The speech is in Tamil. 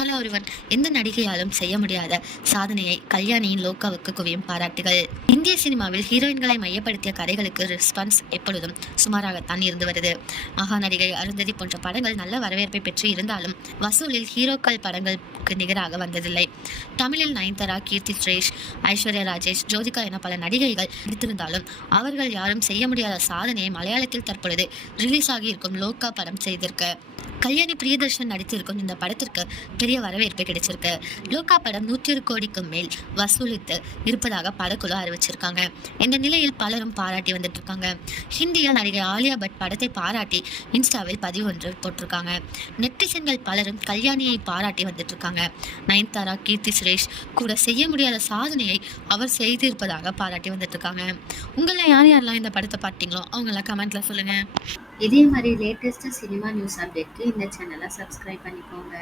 ஹலோ ஒருவன் எந்த நடிகையாலும் செய்ய முடியாத சாதனையை கல்யாணியின் லோகாவுக்கு குவியும் பாராட்டுகள். இந்திய சினிமாவில் ஹீரோயின்களை மையப்படுத்திய கதைகளுக்கு ரெஸ்பான்ஸ் எப்பொழுதும் சுமாராகத்தான் இருந்து வருது. மகா நடிகை அருந்ததி போன்ற படங்கள் நல்ல வரவேற்பை பெற்று இருந்தாலும் வசூலில் ஹீரோக்கள் படங்களுக்கு நிகராக வந்ததில்லை. தமிழில் நயன்தாரா கீர்த்தி சுரேஷ் ஐஸ்வர்யா ராஜேஷ் ஜோதிகா என பல நடிகைகள் நடித்திருந்தாலும் அவர்கள் யாரும் செய்ய முடியாத சாதனையை மலையாளத்தில் தற்பொழுது ரிலீஸ் ஆகியிருக்கும் லோகா படம் செய்திருக்கு கல்யாணி பிரியதர்ஷன் நடித்திருக்கும் இந்த படத்திற்கு பெரிய வரவேற்பு கிடைச்சிருக்கு. லோகா படம் நூற்றி ஒரு கோடிக்கும் மேல் வசூலித்து இருப்பதாக படக்குழு அறிவிச்சிருக்காங்க. இந்த நிலையில் பலரும் பாராட்டி வந்துட்டு இருக்காங்க ஹிந்தியில் நடிகை ஆலியா பட் படத்தை பாராட்டி இன்ஸ்டாவில் பதிவு ஒன்று போட்டிருக்காங்க. நெட்டிசன்கள் பலரும் கல்யாணியை பாராட்டி வந்துட்டு இருக்காங்க நயன்தாரா கீர்த்தி சுரேஷ் கூட செய்ய முடியாத சாதனையை அவர் செய்திருப்பதாக பாராட்டி வந்துட்டு இருக்காங்க உங்களை யார் யாரெல்லாம் இந்த படத்தை பார்த்தீங்களோ அவங்களாம் கமெண்ட்ல சொல்லுங்க. இதே மாதிரி லேட்டஸ்ட்டு சினிமா நியூஸ் அப்டேட்க்கு இந்த சேனலை சப்ஸ்கிரைப் பண்ணிக்கோங்க.